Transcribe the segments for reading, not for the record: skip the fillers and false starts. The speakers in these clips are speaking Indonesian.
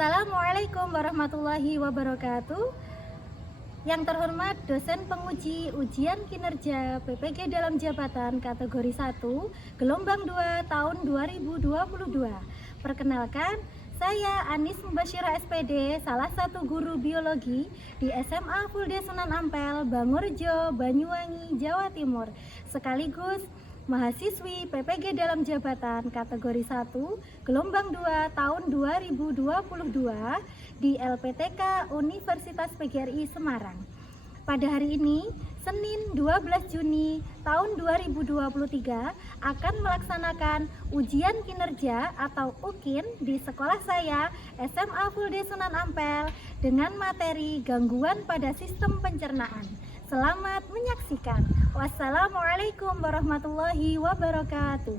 Assalamualaikum warahmatullahi wabarakatuh. Yang terhormat dosen penguji ujian kinerja PPG dalam jabatan kategori 1 gelombang 2 tahun 2022. Perkenalkan, saya Anis Mubashira SPD, salah satu guru biologi di SMA Fulde Sunan Ampel, Bangurjo, Banyuwangi, Jawa Timur, sekaligus mahasiswi PPG dalam jabatan kategori 1 gelombang 2 tahun 2022 di LPTK Universitas PGRI Semarang. Pada hari ini, Senin 12 Juni tahun 2023 akan melaksanakan ujian kinerja atau UKIN di sekolah saya SMA Fulde Sunan Ampel dengan materi gangguan pada sistem pencernaan. Selamat menyaksikan. Wassalamualaikum warahmatullahi wabarakatuh.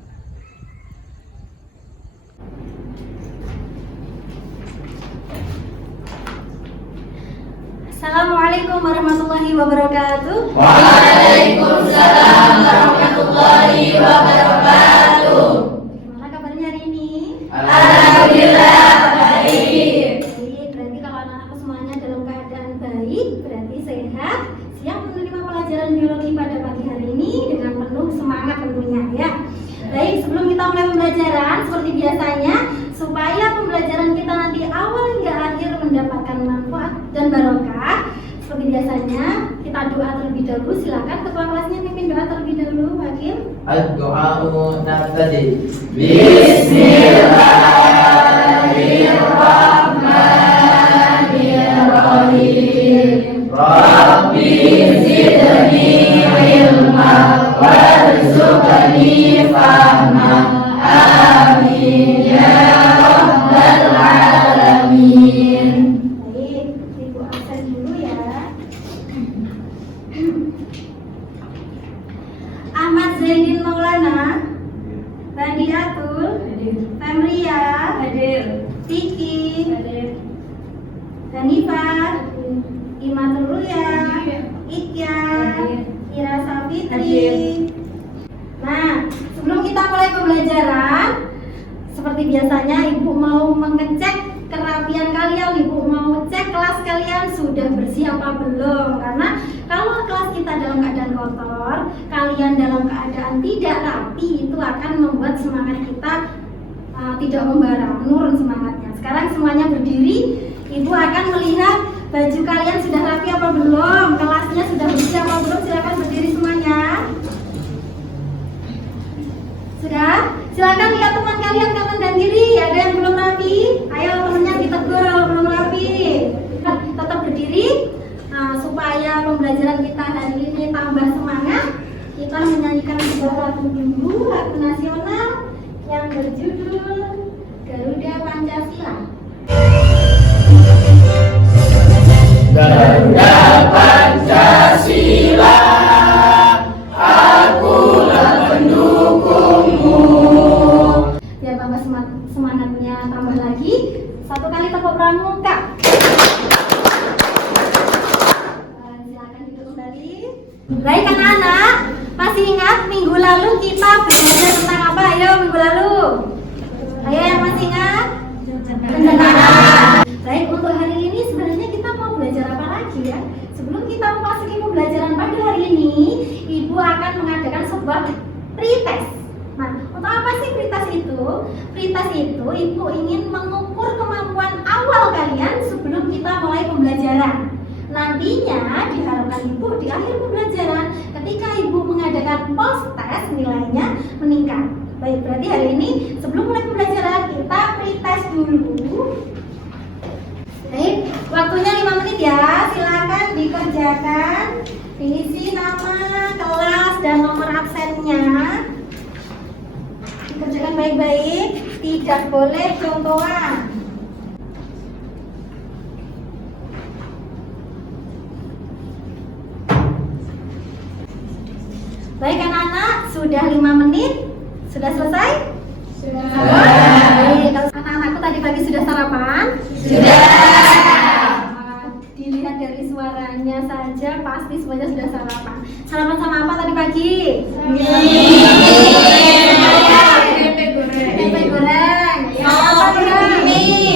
Assalamualaikum warahmatullahi wabarakatuh. Waalaikumsalam warahmatullahi wabarakatuh. Gimana kabarnya hari ini? Alhamdulillah baik. Berarti kalau anak-anakku semuanya dalam keadaan baik, berarti sehat, siap menerima pelajaran biologi pada pagi hari ini dengan penuh semangat tentunya ya. Baik, sebelum kita mulai pembelajaran seperti biasanya, supaya pembelajaran kita nanti awal hingga akhir mendapatkan manfaat dan barokah, seperti biasanya kita doa terlebih dahulu. Silakan ketua kelasnya pimpin doa terlebih dahulu, Wakil. Ad-du'a'u nabtadi. Bismillahirrahmanirrahim. Rabbi zidni ilma warzuqni fahma. Amin ya rabbal alamin. Baik, Ibu absen dulu ya. Ahmad Zaidin Maulana, Badiatul, Femria, Tiki, Hanifah, Imatul Ruya, Ikya, Ira Safitri. Nah, sebelum kita mulai pembelajaran, seperti biasanya Ibu mau mengecek kerapian kalian, Ibu mau cek kelas kalian sudah bersih apa belum. Karena kalau kelas kita dalam keadaan kotor, kalian dalam keadaan tidak rapi, itu akan membuat semangat kita tidak membara, menurun semangatnya. Sekarang semuanya berdiri, Ibu akan melihat baju kalian sudah rapi apa belum, kelasnya sudah bersih apa belum. Silakan berdiri semuanya. Sudah? Silakan lihat teman kalian kanan dan kiri, ada yang belum rapi. Ayo temennya ditegur kalau belum rapi. Tetap berdiri. Supaya pembelajaran kita hari ini tambah semangat, kita menyanyikan sebuah lagu dulu, lagu nasional yang berjudul Garuda Pancasila. Garuda Pancasila, akulah pendukungmu. Biar tambah semangatnya tambah lagi, satu kali tepuk pramuka. Silakan duduk kembali. Baik anak-anak, masih ingat minggu lalu kita belajar tentang apa? Ayo minggu lalu. Ayo yang masih ingat? Pencernaan. Baik, untuk hari ini sebenarnya kita mau belajar apa lagi ya? Sebelum kita memasuki pembelajaran pada hari ini, Ibu akan mengadakan sebuah pretest. Nah, untuk apa sih pretest itu? Pretest itu Ibu ingin mengukur kemampuan awal kalian sebelum kita mulai pembelajaran. Nantinya diharapkan Ibu di akhir pembelajaran ketika Ibu mengadakan post test nilainya meningkat. Baik, berarti hari ini sebelum mulai pembelajaran kita pretest dulu. Baik, waktunya 5 menit ya. Silakan dikerjakan. Diisi nama, kelas, dan nomor absennya. Dikerjakan baik-baik. Tidak boleh contohan. Baik anak-anak, sudah 5 menit. Sudah selesai? Sudah. Baik, anak-anakku tadi pagi sudah sarapan? Sudah. Dilihat dari suaranya saja pasti semuanya sudah sarapan. Sarapan sama apa tadi pagi? Tempe goreng. Tempe goreng. Apa goreng? Mie.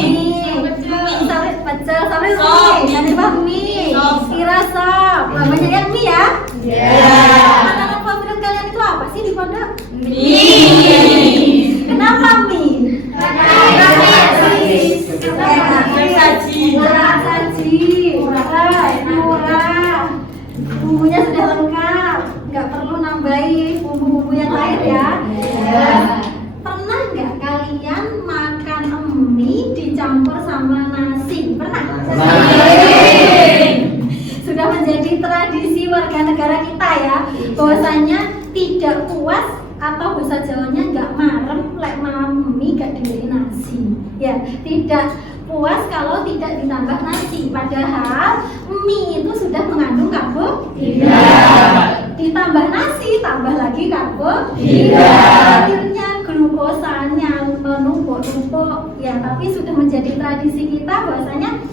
menjadi tradisi warga negara kita ya, bahwasanya tidak puas atau bahasa Jawanya nggak marem lek mami gak diberi nasi ya, tidak puas kalau tidak ditambah nasi, padahal mie itu sudah mengandung karbohidrat, ditambah nasi tambah lagi karbohidrat, akhirnya glukosanya menumpuk-numpuk ya. Tapi sudah menjadi tradisi kita bahwasanya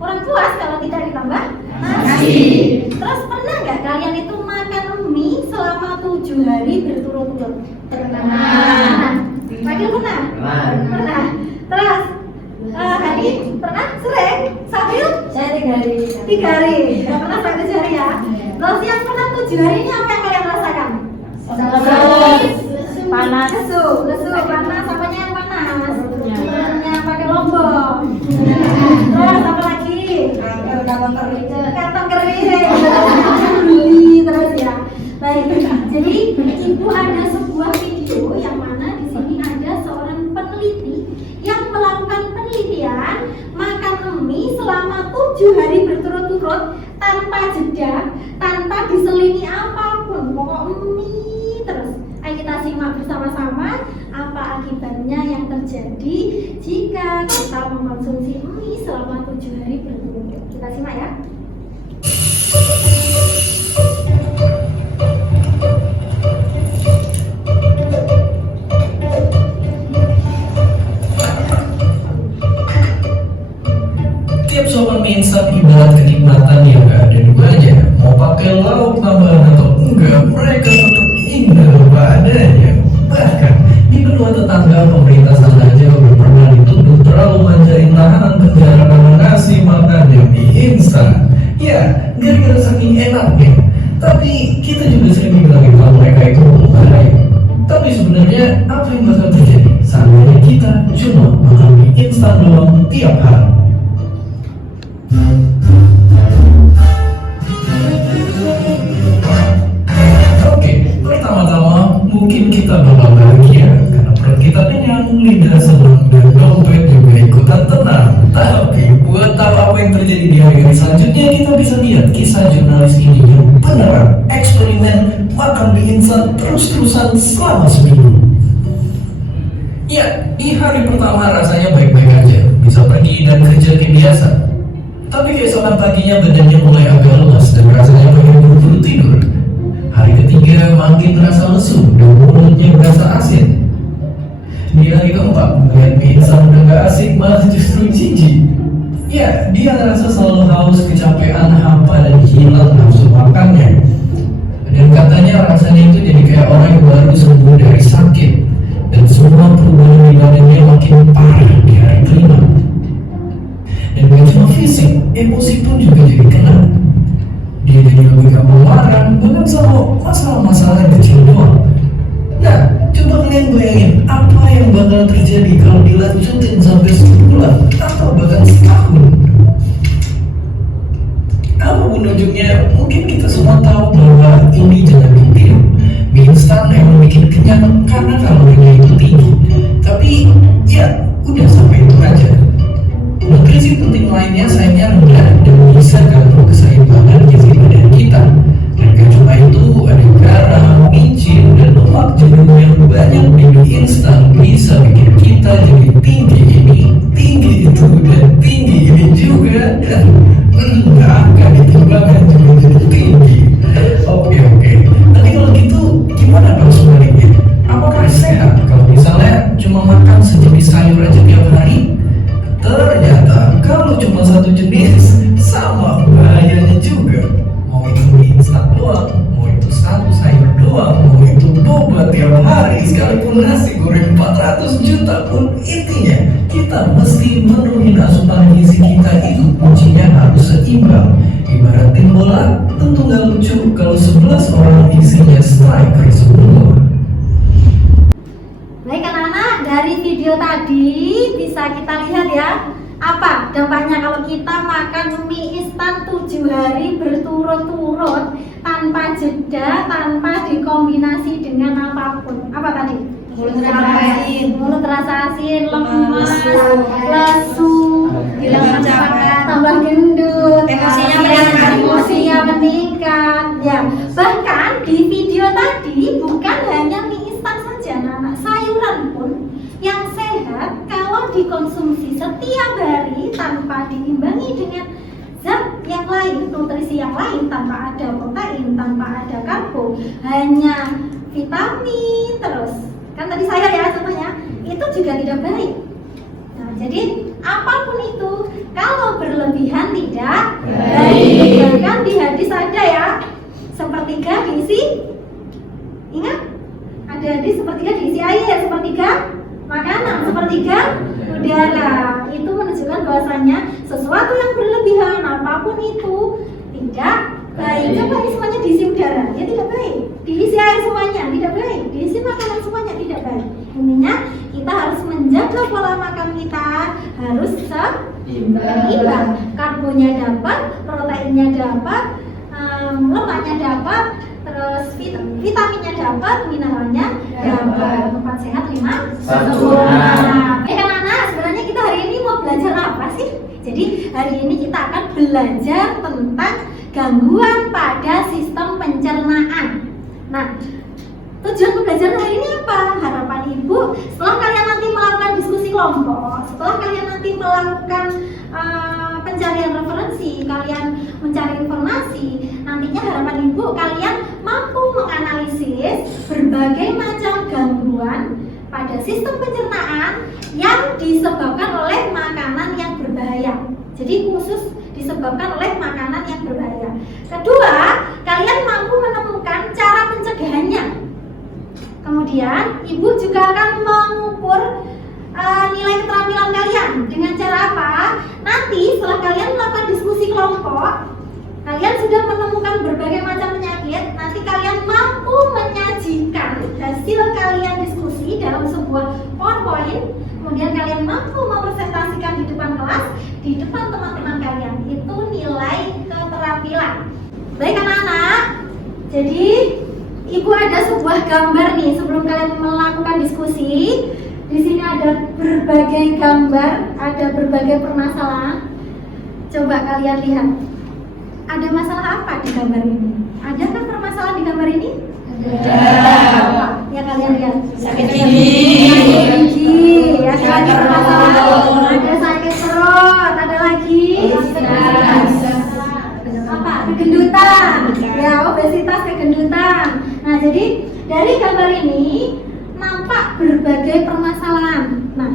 kurang puas kalau tidak ditambah nasi. Terus pernah nggak kalian itu makan mie selama 7 hari berturut-turut? Pernah. Fadil pernah? Pernah. Terus Hadi pernah? Sering? Sabil? Saya 3 hari. 3 hari. Nggak pernah sampai 7 hari ya? Terus yang pernah 7 hari ini apa yang kalian rasakan? Panas. Lesu, panas. Apanya yang panas? Perutnya pakai lombok. Terus apa lagi? Kantong kering. Beli terus ya. Baik. Jadi ibu ada sebuah video yang mana di sini ada seorang peneliti yang melakukan penelitian makan mie selama 7 hari berturut-turut tanpa jeda, tanpa diselingi apapun, pokok mie terus. Ayo kita simak bersama-sama apa akibatnya yang terjadi jika kita mengkonsumsi mie selama 7 hari berturut-turut. Kita simak ya. Tiap sopan mie instan ibarat kenikmatan yang gak ada duanya. Mau pakai lauk tambahan atau enggak, mereka tetap indah padanya. Bahkan di benua tetangga, pemerintah sana aja udah pernah dituduh terlalu manjain tahanan penjara karena ngasih makannya mie instan. Ya, gara-gara saking enaknya. Tapi kita juga sering dibilangin kalau mereka itu berbahaya. Tapi sebenarnya apa yang bakal terjadi seandainya kita cuma makan mie instan doang tiap hari? Oke, pertama-tama mungkin kita bakal bahagia karena perut kita kenyang, lidah senang, dan dompet juga ikutan tenang. Tapi buat tahu apa yang terjadi di hari selanjutnya, kita bisa lihat kisah jurnalis ini yang beneran eksperimen makan mie instan terus-terusan selama seminggu. Ya, di hari pertama rasanya baik-baik aja, bisa pergi dan kerja kayak biasa. Tapi keesokan paginya badannya mulai agak lemas dan rasanya pengen buru-buru tidur. Hari ketiga makin terasa lesu dan mulutnya berasa asin. Di hari keempat melihat mie instan udah gak asik, malah justru jijik. Ya, dia ngerasa selalu haus, kecapean, hampa, dan hilang nafsu makannya. Dan katanya rasanya itu jadi kayak orang yang baru sembuh dari sakit. Dan semua perubahan di badannya makin parah di hari kelima. Dan gak cuma fisik, emosi pun juga jadi kena. Dia jadi lebih gampang marah, bukan sama masalah-masalah kecil doang. Nah, coba kalian bayangin apa yang bakal terjadi kalau dilanjutin sampai sebulan atau bahkan setahun. Apapun ujungnya, mungkin kita semua tahu bahwa ini jangan ditiru. Mie instan emang bikin kenyang karena kalorinya itu tinggi. Tapi ya udah sampai itu aja. Nutrisi penting lainnya sayangnya rendah dan bisa ganggu keseimbangan gizi badan kita. Dan gak cuma itu, ada garam, micin, dan lemak jenuh yang banyak di mie instan bisa bikin kita jadi tinggi ini, tinggi itu, dan tinggi ini juga. Dan nggak akan ditimbangkan juga jadi tinggi. Oke. Tapi kalau gitu, gimana dong sebaliknya? Apakah sehat kalau misalnya cuma makan sejenis sayur aja tiap hari? Ternyata kalau cuma satu jenis sama bahayanya juga. Mau itu mie instan doang, mau itu satu sayur doang, mau itu boba tiap hari, sekalipun nasi goreng 400 juta pun, intinya kita mesti menuhin asupan gizi kita itu kuncinya harus seimbang. Ibarat tim bola, tentu gak lucu kalau 11 orang isinya striker semua. Baik anak-anak, dari video tadi bisa kita lihat ya apa dampaknya kalau kita makan mie instan 7 hari berturut-turut tanpa jeda, tanpa dikombinasi dengan apapun. Apa tadi? Mulut terasa asin, lemas, lesu, tambah gendut, emosinya meningkat, meningkat. Ya, bahkan di video tadi bukan hanya mie instan saja, anak-anak, sayuran pun yang sehat kalau dikonsumsi setiap hari tanpa diimbangi dengan zat yang lain, nutrisi yang lain, tanpa ada protein, tanpa ada karbo, hanya vitamin terus. Kan tadi sayur ya contohnya, itu juga tidak baik. Nah, jadi apapun itu kalau berlebihan tidak baik. Bahkan di hadis ada ya, sepertiga diisi, ingat? Ada hadis sepertiga diisi air, sepertiga makanan, sepertiga udara. Itu menunjukkan bahwasanya sesuatu yang berlebihan apapun itu tidak baik. Coba ini semuanya diisi udara, ya tidak baik. Diisi air semuanya tidak baik. Diisi makanan semuanya tidak baik. Intinya kita harus menjaga pola makan kita harus seimbang. Karbonya dapat, proteinnya dapat, lemaknya dapat, terus vitaminnya dapat, mineralnya dapat. 4 sehat 5 sempurna. Anak-anak, sebenarnya kita hari ini mau belajar apa sih? Jadi hari ini kita akan belajar tentang gangguan pada sistem pencernaan. Nah, tujuan pembelajaran hari ini apa? Harapan ibu setelah kalian nanti melakukan diskusi kelompok, setelah kalian nanti melakukan pencarian referensi, kalian mencari informasi, nantinya harapan ibu kalian mampu menganalisis berbagai macam gangguan pada sistem pencernaan yang disebabkan oleh makanan yang berbahaya. Jadi khusus disebabkan oleh makanan yang berbahaya. Kedua, kalian mampu menemukan cara pencegahannya. Kemudian, ibu juga akan mengukur nilai keterampilan kalian dengan cara apa? Nanti setelah kalian melakukan diskusi kelompok, kalian sudah menemukan berbagai macam penyakit. Nanti kalian mampu menyajikan hasil kalian diskusi dalam sebuah PowerPoint. Kemudian kalian mampu mempresentasikan di depan kelas, di depan teman-teman kalian. Itu nilai keterampilan. Baik anak-anak, jadi ibu ada sebuah gambar nih sebelum kalian melakukan diskusi. Di sini ada berbagai gambar, ada berbagai permasalahan. Coba kalian lihat. Ada masalah apa di gambar ini? Adakah permasalahan di gambar ini? Ada. Ya kalian lihat. Sakit gigi. Ada lagi permasalahan. Ada sakit perut. Ada lagi. Apa? Kegendutan. Ya, obesitas, kegendutan. Nah, jadi dari gambar ini nampak berbagai permasalahan. Nah,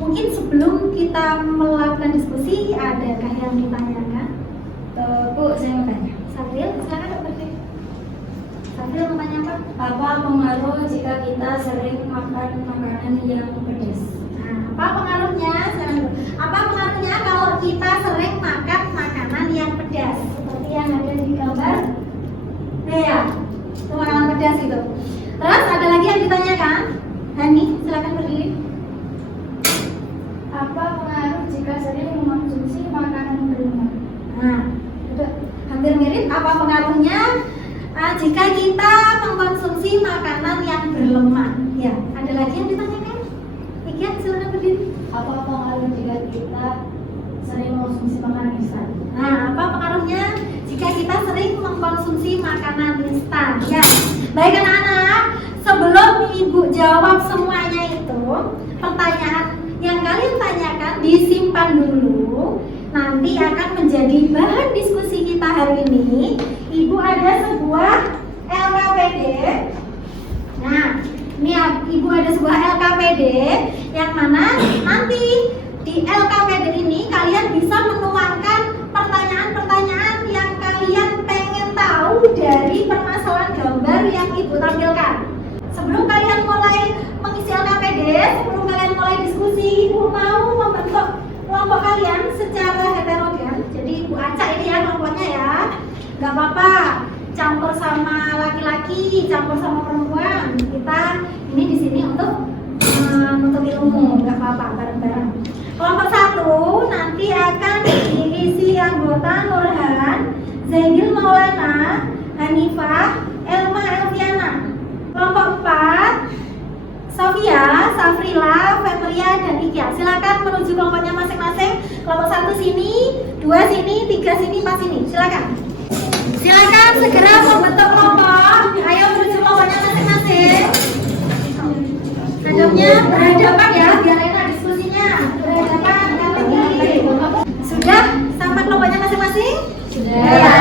mungkin sebelum kita melakukan diskusi, adakah yang ditanyakan? Bu, saya mau tanya. Safril, silakan Dok Berdi. Safril mau tanya apa? Apa pengaruh jika kita sering makan makanan yang pedas? Nah, apa pengaruhnya? Silakan Dok. Apa pengaruhnya kalau kita sering makan makanan yang pedas? Seperti yang ada di gambar. Ya, itu makanan pedas itu. Terus ada lagi yang ditanyakan? Hani, silakan berdiri. Apa pengaruh jika sering mengonsumsi makanan berlemak? Nah, udah hampir mirip. Apa pengaruhnya jika kita mengkonsumsi makanan yang berlemak? Ya, ada lagi yang ditanyakan? Ikian, silakan berdiri. Apa pengaruh jika kita sering mengonsumsi makanan instan? Nah, apa pengaruhnya jika kita sering mengkonsumsi makanan instan? Ya, baik anak-anak, sebelum ibu jawab semuanya itu, pertanyaan yang kalian tanyakan disimpan dulu. Nanti akan menjadi bahan diskusi kita hari ini. Ibu ada sebuah LKPD. Nah, ini ibu ada sebuah LKPD yang mana nanti di LKPD ini kalian bisa menuangkan pertanyaan-pertanyaan yang kalian pengen tahu dari permasalahan gambar yang ibu tampilkan. Sebelum kalian mulai mengisi LKPD, sebelum kalian mulai diskusi, ibu mau membentuk kelompok kalian secara heterogen. Jadi ibu acak ini ya kelompoknya ya. Gak apa-apa campur sama laki-laki, campur sama perempuan. Kita ini di sini untuk menuntut ilmu, gak apa-apa, bareng-bareng. Kelompok 1 nanti akan diisi anggota Nurhan, Zainil Maulana, Hanifah, Elma Elviana. Kelompok 4 Sofia, Safrila, Febria, dan Ikia. Silakan menuju kelompoknya masing-masing. Kelompok 1 sini, 2 sini, 3 sini, 4 sini. Silakan. Silakan duduknya berhadapan ya, biar enak diskusinya. Berhadapan kanan kiri. Sudah sama kelompoknya masing-masing? Sudah. Ya.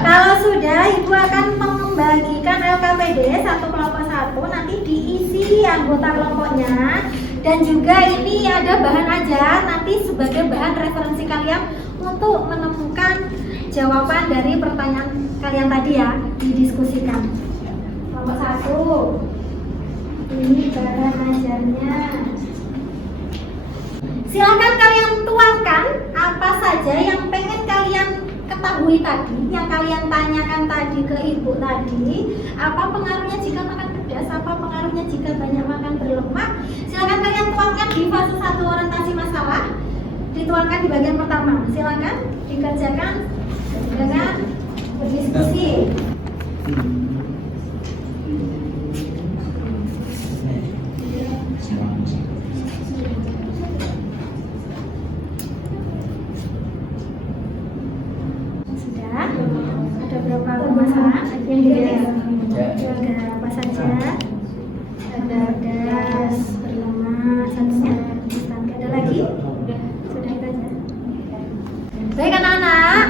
Kalau sudah, Ibu akan membagikan LKPD satu kelompok satu, nanti diisi anggota kelompoknya. Dan juga ini ada bahan aja, nanti sebagai bahan referensi kalian untuk menemukan jawaban dari pertanyaan kalian tadi ya, didiskusikan. Kelompok satu, ini bahan ajarnya. Silakan kalian tuangkan apa saja yang pengen kalian ketahui tadi, yang kalian tanyakan tadi ke ibu tadi. Apa pengaruhnya jika makan pedas, apa pengaruhnya jika banyak makan berlemak. Silakan kalian tuangkan di fase 1 orientasi masalah, dituangkan di bagian pertama. Silakan dikerjakan dengan berdiskusi. Ada berapa permasalahan yang ada apa saja? Ada pedas, berlemak, satunya instan. Ada lagi? Sudah itu aja. Baik anak-anak,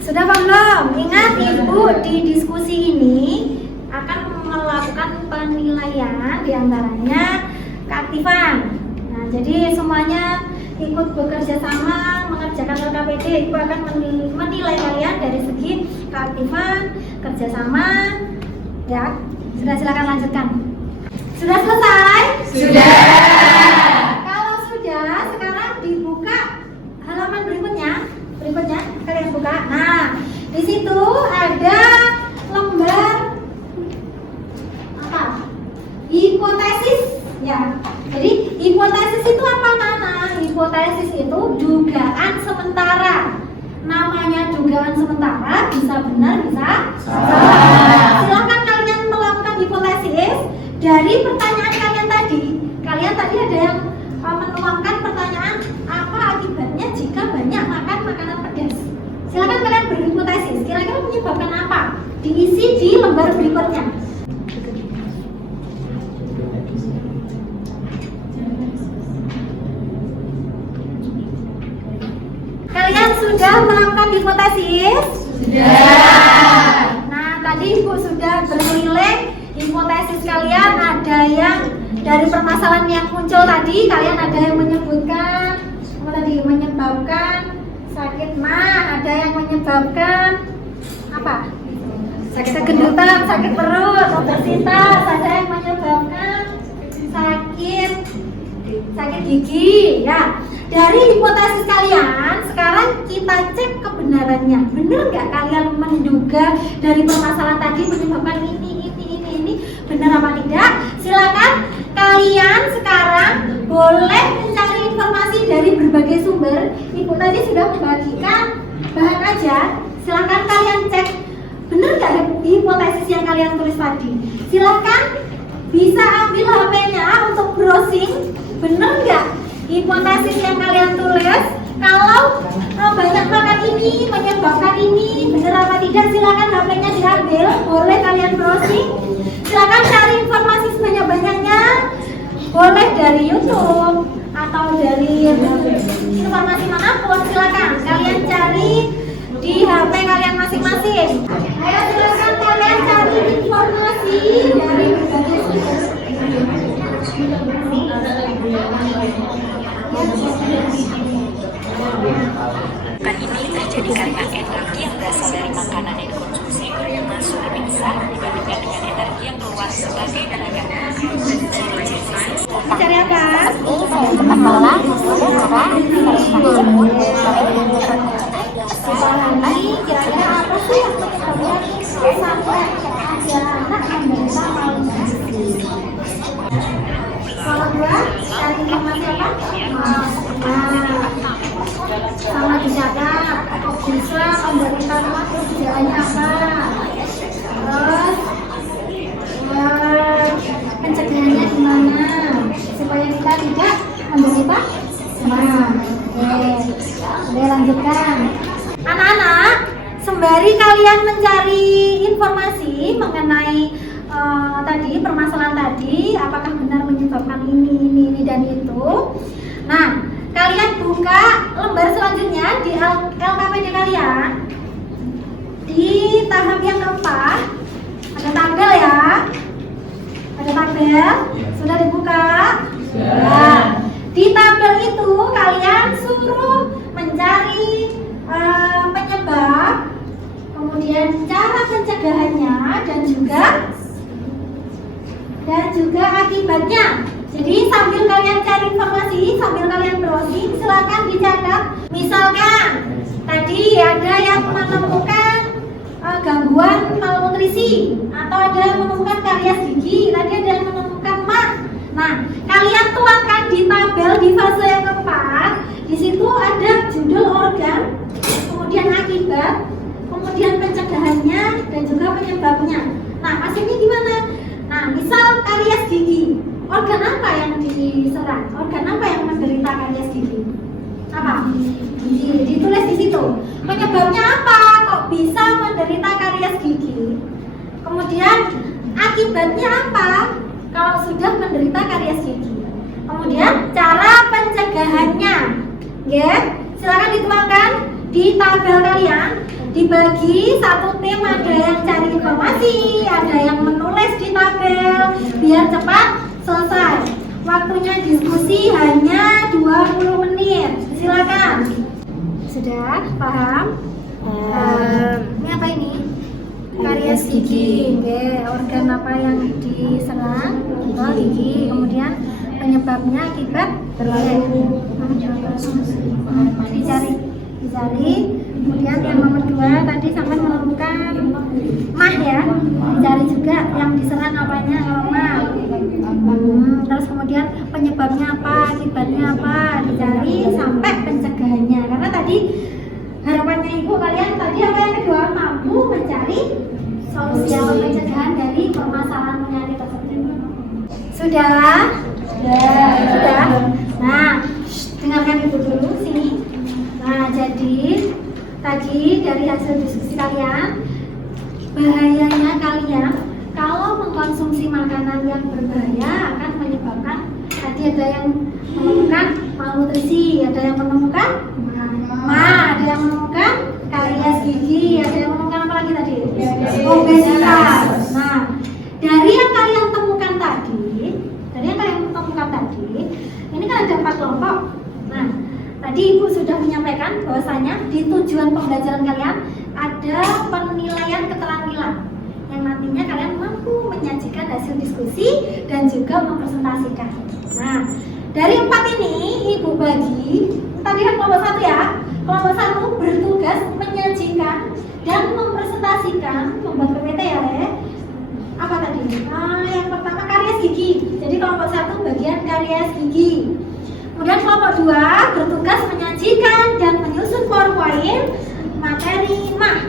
sudah belum? Ingat ibu di diskusi ini akan melakukan penilaian diantaranya keaktifan. Nah, jadi semuanya ikut bekerja sama mengerjakan LKPD. Ibu akan menilai kalian dari segi keaktifan, kerjasama, ya. Sudah, silakan lanjutkan. Sudah selesai? Sudah. Kalau sudah, sekarang dibuka halaman berikutnya. Berikutnya kalian buka. Nah, di situ ada lembar apa? Hipotesis, ya. Jadi hipotesis itu apa, Nana? Hipotesis itu dugaan sementara. Namanya dugaan sementara, bisa benar, bisa salah. Silakan kalian melakukan hipotesis dari pertanyaan kalian tadi. Kalian tadi ada yang menuangkan pertanyaan, apa akibatnya jika banyak makan makanan pedas. Silakan kalian berhipotesis, kira-kira menyebabkan apa? Diisi di lembar berikutnya. Kalian sudah melakukan hipotesis? Sudah. Nah, tadi Ibu sudah bernilai hipotesis kalian. Ada yang dari permasalahan yang muncul tadi, kalian ada yang menyebutkan apa tadi? Menyebabkan sakit mah, ada yang menyebabkan apa? Sakit gendutan, sakit perut, obesitas, ada yang menyebabkan sakit gigi, ya. Dari hipotesis kalian, sekarang kita cek kebenarannya. Benar nggak kalian menduga dari permasalahan tadi menyebabkan ini, benar apa tidak? Silakan kalian sekarang boleh mencari informasi dari berbagai sumber. Ibu tadi sudah membagikan bahan ajar. Silakan kalian cek benar nggak hipotesis yang kalian tulis tadi. Silakan bisa ambil HP-nya untuk browsing. Benar nggak hipotesis yang kalian tulis? Kalau banyak makan ini menyebabkan ini, benar apa tidak? Silakan HP-nya diambil, boleh kalian browsing. Silakan cari informasi sebanyak-banyaknya, boleh dari YouTube atau dari informasi manapun. Silakan kalian cari di HP kalian masing-masing. Ayo silakan kalian cari informasi dari berbagai sumber. Kan ini terjadi karena energi yang berasal dari makanan yang dikonsumsi masuk ke pingsan dibandingkan dengan energi yang keluar sebagai tenaga. Cari apa? Ini kira-kira apa sih yang menyebabkan sampai ada anak menderita malnutrisi? Kalau dua, cari informasi apa? Sama bisakah bisa menderita mah terus gejalanya apa? Terus pencegahannya gimana supaya kita tidak menderita mah? Nah, kalian buka lembar selanjutnya di LKPD kalian. Di tahap yang keempat ada tabel ya. Ada tabel. Sudah dibuka? Sudah. Di tabel itu kalian suruh mencari penyebab, kemudian cara pencegahannya dan juga akibatnya. Jadi sambil kalian cari informasi, sambil kalian browsing, silakan dicatat. Misalkan tadi ada yang menemukan gangguan malnutrisi, atau ada yang menemukan karies gigi, tadi ada yang menemukan MAH. Nah, kalian tuangkan di tabel di fase yang keempat. Di situ ada judul organ, kemudian akibat, kemudian pencegahannya dan juga penyebabnya. Nah, hasilnya gimana? Nah, misal karies gigi, organ apa yang diserang? Organ apa yang menderita karies gigi? Apa? Gigi. Ditulis di situ. Penyebabnya apa? Kok bisa menderita karies gigi? Kemudian akibatnya apa? Kalau sudah menderita karies gigi. Kemudian cara pencegahannya. Ya, silakan dituangkan di tabel kalian. Dibagi satu tim, ada yang cari informasi, ada yang menulis di tabel biar cepat selesai. Waktunya diskusi hanya 20 menit. Silakan. Sudah paham? Ini apa ini? Karies gigi. Oke, organ apa yang diserang? Gigi. Kemudian penyebabnya akibat dicari. Kemudian yang nomor 2 tadi sampai menemukan MAH ya. Dicari juga yang diserang apanya, kalau MAH. Terus kemudian penyebabnya apa, akibatnya apa, dicari sampai pencegahannya. Karena tadi harapannya ibu kalian tadi apa yang kedua, mampu mencari solusi atau pencegahan dari permasalahan penyakit tersebut. Sudah? Sudah. Nah, dengarkan ibu dulu sini. Nah, jadi tadi dari hasil diskusi kalian, bahayanya kalian kalau mengkonsumsi makanan yang berbahaya akan menyebabkan, tadi ada yang menemukan malnutrisi, ada yang menemukan ada yang menemukan karies gigi, ada yang menemukan apa lagi tadi? Obesitas. Nah, dari yang kalian temukan tadi, ini kan ada 4 kelompok. Nah, tadi ibu sudah menyampaikan bahwasanya di tujuan pembelajaran kalian ada penilaian keterampilan yang nantinya kalian mampu menyajikan hasil diskusi dan juga mempresentasikan. Nah, dari 4 ini ibu bagi, tadi kan kelompok 1 ya. Kelompok 1 bertugas menyajikan dan mempresentasikan, membuat PPT ya. Apa tadi? Yang pertama karies gigi. Jadi kelompok 1 bagian karies gigi. Kemudian kelompok 2 bertugas menyajikan dan menyusun PowerPoint materi MAH.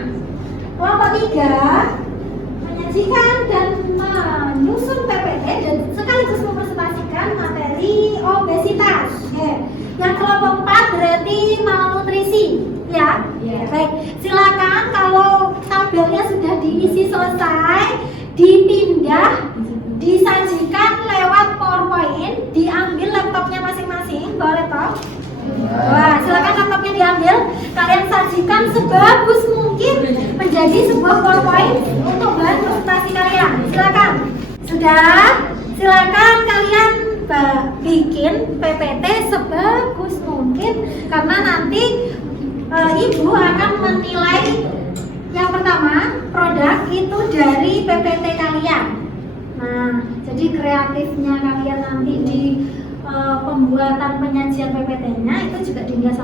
Kelompok 3 menyajikan dan menyusun PPT dan sekaligus mempresentasikan materi obesitas. Yang kelompok 4 berarti malnutrisi, ya. Baik, silakan kalau tabelnya sudah diisi selesai, dipindah, disajikan lewat PowerPoint, diambil laptopnya masing-masing, bawa laptop. Wah, silakan laptopnya diambil, kalian sajikan sebagus mungkin menjadi sebuah PowerPoint untuk bahan presentasi kalian. Silakan. Sudah? Silakan kalian bikin PPT sebagus mungkin karena nanti ibu akan menilai yang pertama produk itu dari PPT kalian. Nah, jadi kreatifnya kalian nanti di pembuatan penyajian PPT-nya itu juga dinilai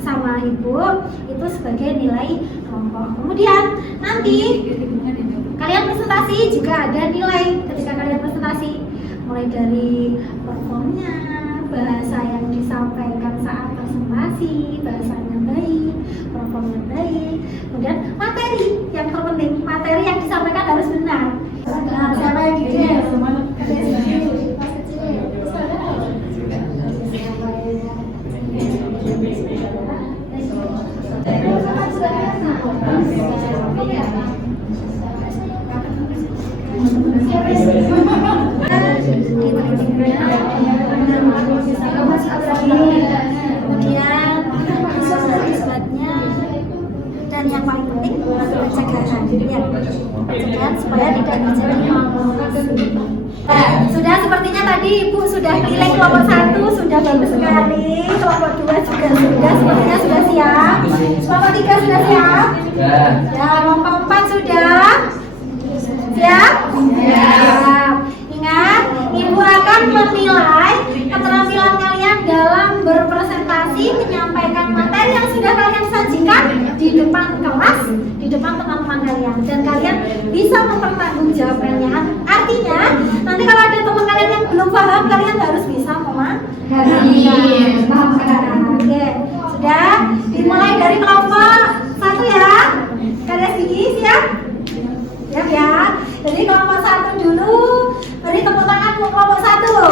sama ibu, itu sebagai nilai kelompok. Kemudian nanti kalian presentasi juga ada nilai ketika kalian presentasi, mulai dari performnya, bahasa yang disampaikan saat presentasi, bahasanya baik, performnya baik, kemudian materi yang terpenting, materi yang disampaikan harus benar. Nah, siapa yang kecil? pencegahan supaya tidak terjadi malnutrisi. Sudah sepertinya tadi Ibu sudah keliling kelompok 1 sudah bagus sekali, kelompok 2 juga sudah, sepertinya sudah siap. Kelompok 3 sudah siap? Ya, kelompok 4 sudah? Siap? Siap. Ingat, Ibu akan menilai keterampilan kalian dalam berpresentasi, menyampaikan materi yang sudah kalian sajikan di depan kelas, di depan teman-teman kalian, dan kalian bisa mempertanggungjawabkannya. Artinya, nanti kalau ada teman kalian yang belum paham, kalian harus bisa memahami. Oke, sudah dimulai dari kelompok 1 ya. Kalian gigi siap? Siap ya. Jadi kelompok 1 dulu. Beri tepuk tangan untuk kelompok 1.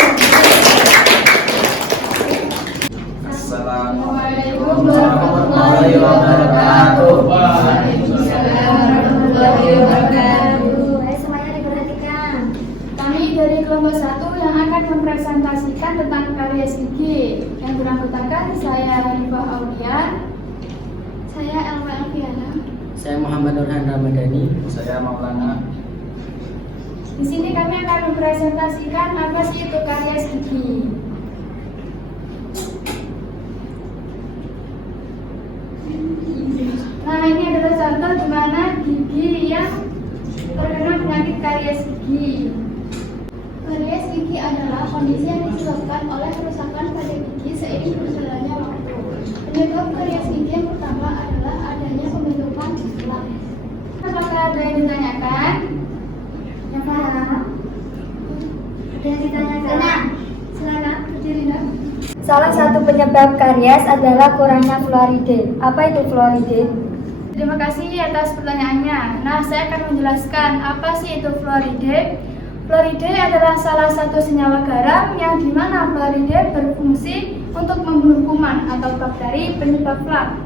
Assalamualaikum warahmatullahi wabarakatuh. Waalaikumsalam warahmatullahi wabarakatuh. Ayo semuanya diperhatikan. Kami dari kelompok 1 yang akan mempresentasikan tentang karies gigi. Yang beranggotakan saya Rifah Aulian, saya Elma Elviana. Saya Muhammad Nurhan Ramadhani. Saya Maulana. Di sini kami akan mempresentasikan apa sih itu karies gigi. Nah, ini adalah contoh di mana gigi yang terkena penyakit karies gigi. Karies gigi adalah kondisi yang disebabkan oleh kerusakan pada gigi seiring berjalannya waktu. Penyebab karies gigi yang pertama adalah adanya pembentukan plak. Apakah ada yang ditanyakan? Yang paham? Ada yang ditanyakan? Silakan, berdiri dong. Salah satu penyebab karies adalah kurangnya fluoride. Apa itu fluoride? Terima kasih atas pertanyaannya. Nah, saya akan menjelaskan apa sih itu fluoride. Fluoride adalah salah satu senyawa garam yang dimana fluoride berfungsi untuk membunuh kuman atau bakteri penyebab plak.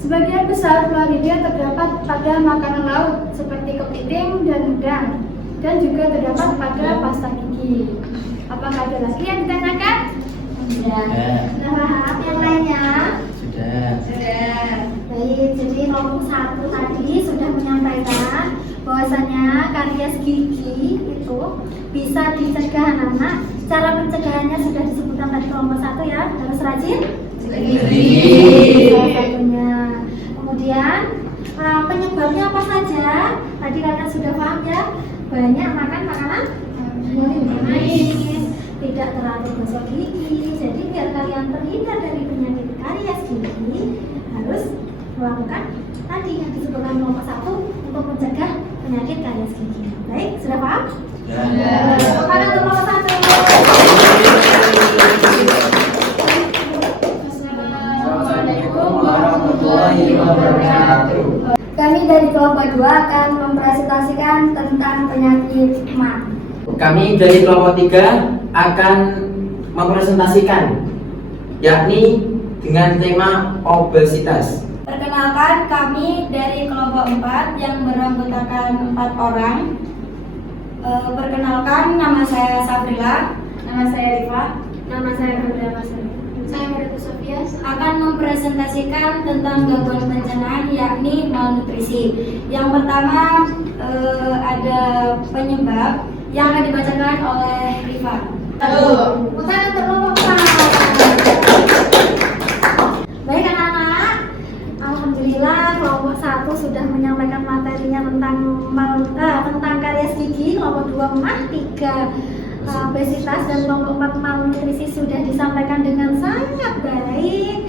Sebagian besar fluoride terdapat pada makanan laut seperti kepiting dan udang, dan juga terdapat pada pasta gigi. Apakah ada lagi yang ditanyakan? Sudah. Sudah paham yang lainnya? Sudah. Baik, jadi kelompok 1 tadi sudah menyampaikan bahwasanya karies gigi itu bisa dicegah anak-anak. Cara pencegahannya sudah disebutkan tadi kelompok 1 ya, harus rajin. Salah satunya. Kemudian penyebabnya apa saja? Tadi kalian sudah paham ya. Banyak makan makanan manis, tidak terlalu gosok gigi. Jadi biar kalian terhindar dari penyakit karies gigi, harus melakukan tadi yang disebutkan kelompok 1 untuk mencegah penyakit karies gigi. Baik, sudah paham? Tepuk tangan untuk kelompok 1. Assalamualaikum warahmatullahi wabarakatuh. Kami dari kelompok 2 akan mempresentasikan tentang penyakit MA. Kami dari kelompok 3 akan mempresentasikan yakni dengan tema obesitas. Perkenalkan, kami dari kelompok 4 yang beranggotakan 4 orang. Perkenalkan, nama saya Sabrila, nama saya Rifa, nama saya Gabriela Masari. Saya Merita Sofia akan mempresentasikan tentang gangguan pencernaan yakni malnutrisi. Yang pertama ada penyebab yang akan dibacakan oleh Rifa. Bukan terlupa. Baik anak-anak, alhamdulillah kelompok 1 sudah menyampaikan materinya tentang karies gigi, kelompok 2 MAH, 3 obesitas, dan kelompok 4 malnutrisi sudah disampaikan dengan sangat baik.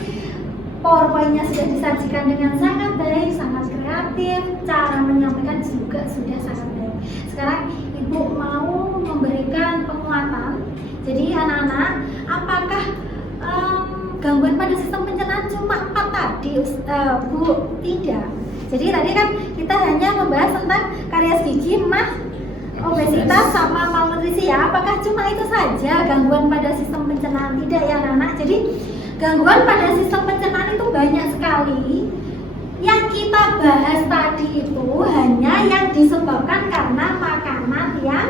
PowerPoint-nya sudah disajikan dengan sangat baik, sangat kreatif, cara menyampaikan juga sudah sangat baik. Sekarang Ibu mau memberikan penguatan. Jadi anak-anak, apakah gangguan pada sistem pencernaan cuma 4 tadi, Bu? Tidak. Jadi tadi kan kita hanya membahas tentang karies gigi, MAH, obesitas, sama malnutrisi ya. Apakah cuma itu saja gangguan pada sistem pencernaan? Tidak ya anak-anak. Jadi gangguan pada sistem pencernaan itu banyak sekali. Yang kita bahas tadi itu hanya yang disebabkan karena makanan yang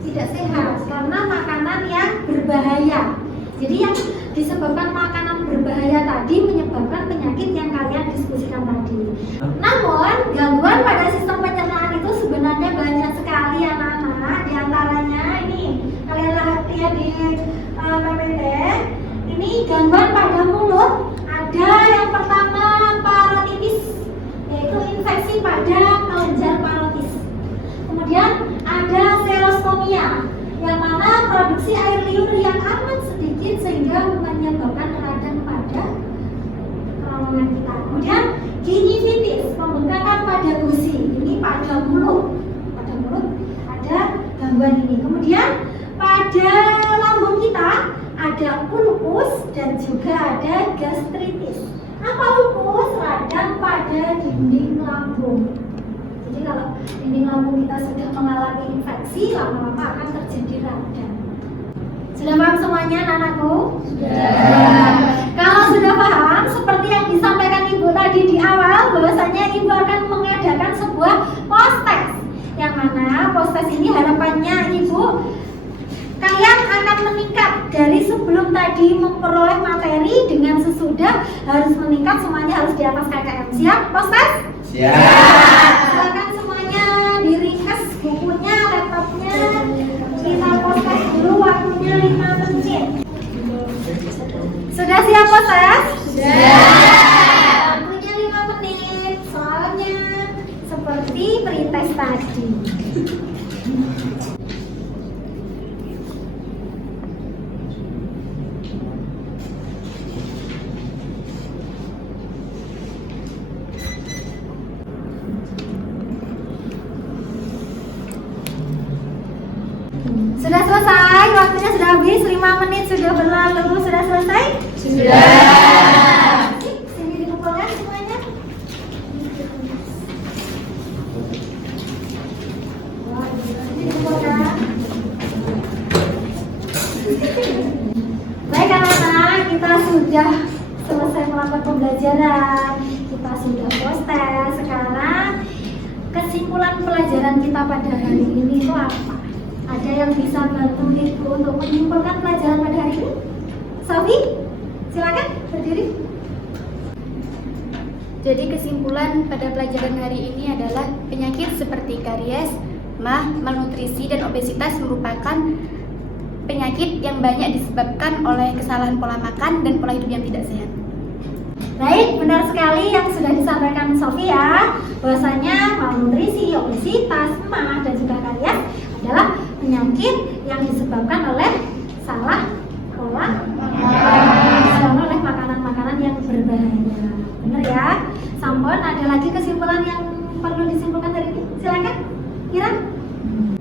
tidak sehat, karena makanan yang berbahaya. Jadi yang disebabkan makanan berbahaya tadi menyebabkan penyakit yang kalian diskusikan tadi. Namun gangguan pada sistem pencernaan ada gangguan ini. Kemudian pada lambung kita ada ulkus dan juga ada gastritis. Apa ulkus? Radang pada dinding lambung. Jadi kalau dinding lambung kita sudah mengalami infeksi, lama-lama akan terjadi radang. Sudah paham semuanya anak-anakku? Sudah. Kalau sudah paham, seperti yang disampaikan Ibu tadi di awal, bahwasanya Ibu akan mengadakan sebuah post-test. Yang mana post-test ini harapannya Ibu, kalian akan meningkat dari sebelum tadi memperoleh materi dengan sesudah harus meningkat, semuanya harus di atas KKM. Siap post-test? Siap. Silakan semuanya diringkas bukunya, laptopnya. Kita post-test dulu, waktunya 5 menit. Sudah siap post-test? Sudah. Waktunya 5 menit. Soalnya seperti pretest tadi. Sudah selesai, waktunya sudah habis, 5 menit sudah berlalu. Sudah selesai? Sudah. Sini dikumpulkan semuanya. Sini dikumpulkan. Baik anak-anak, kita sudah selesai melakukan pembelajaran. Kita sudah post-test. Sekarang kesimpulan pelajaran kita pada hari ini itu apa? Ada yang bisa bantu Ibu untuk menyimpulkan pelajaran pada hari ini? Sofi, silakan berdiri. Jadi kesimpulan pada pelajaran hari ini adalah penyakit seperti karies, MAH, malnutrisi, dan obesitas merupakan penyakit yang banyak disebabkan oleh kesalahan pola makan dan pola hidup yang tidak sehat. Baik, benar sekali yang sudah disampaikan Sofi ya, bahwasanya malnutrisi, obesitas, MAH, dan juga karies adalah penyakit yang disebabkan oleh salah pola makan, oleh makanan-makanan yang berbahaya. Benar ya? Sampun, ada lagi kesimpulan yang perlu disimpulkan dari ini? Silakan, Kira.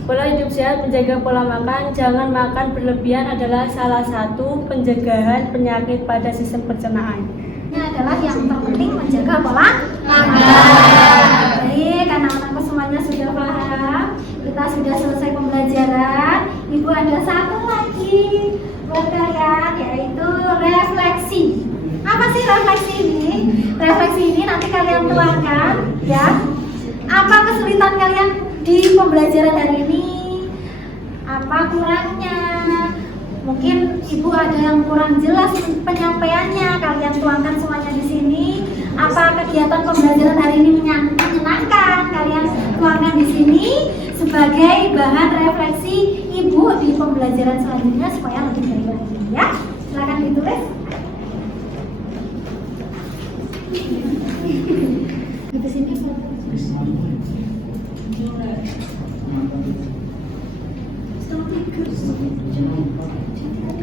Pola hidup sehat, menjaga pola makan, jangan makan berlebihan adalah salah satu pencegahan penyakit pada sistem pencernaan. Ini adalah yang terpenting, menjaga pola makan. Baik, anak-anakku semuanya sudah paham. Kita sudah selesai pembelajaran. Ibu ada satu lagi buat kalian, yaitu refleksi. Apa sih refleksi ini? Refleksi ini nanti kalian tuangkan ya. Apa kesulitan kalian di pembelajaran hari ini? Apa kurangnya? Mungkin Ibu ada yang kurang jelas penyampaiannya, kalian tuangkan semuanya di sini. Apa kegiatan pembelajaran hari ini menyenangkan? Kalian tuangkan di sini sebagai bahan refleksi Ibu di pembelajaran selanjutnya supaya lebih baik lagi ya. Silakan ditulis. Di sini.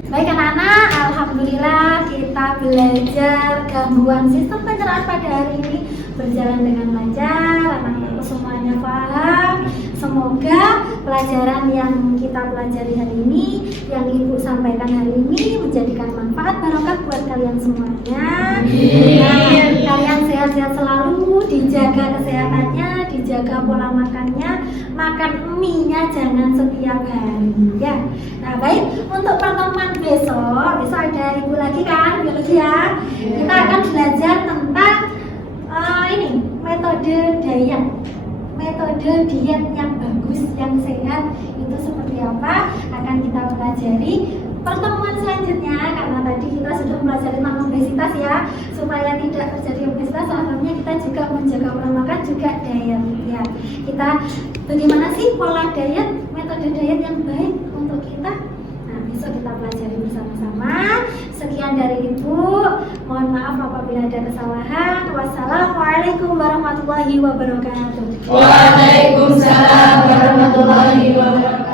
Baik anak-anak, alhamdulillah kita belajar gangguan sistem pencernaan pada hari ini berjalan dengan lancar. Anak-anakku semuanya paham. Semoga pelajaran yang kita pelajari hari ini, yang Ibu sampaikan hari ini menjadikan manfaat barokah buat kalian semuanya. Nah, kalian sehat-sehat selalu, dijaga kesehatannya, dijaga pola makannya, makan mie-nya jangan setiap hari ya. Nah baik, untuk pertemuan besok ada Ibu lagi kan, biologi ya. Kita akan belajar tentang ini metode diet. Metode diet yang bagus, yang sehat itu seperti apa akan kita pelajari pertemuan selanjutnya, karena tadi kita sudah pelajari tentang obesitas ya. Supaya tidak terjadi obesitas, salah satunya kita juga menjaga pola makan, juga diet ya. Kita bagaimana sih pola diet, metode diet yang baik untuk kita? Nah, besok kita pelajari bersama-sama. Sekian dari Ibu, mohon maaf apabila ada kesalahan. Wassalamualaikum warahmatullahi wabarakatuh. Waalaikumsalam warahmatullahi wabarakatuh.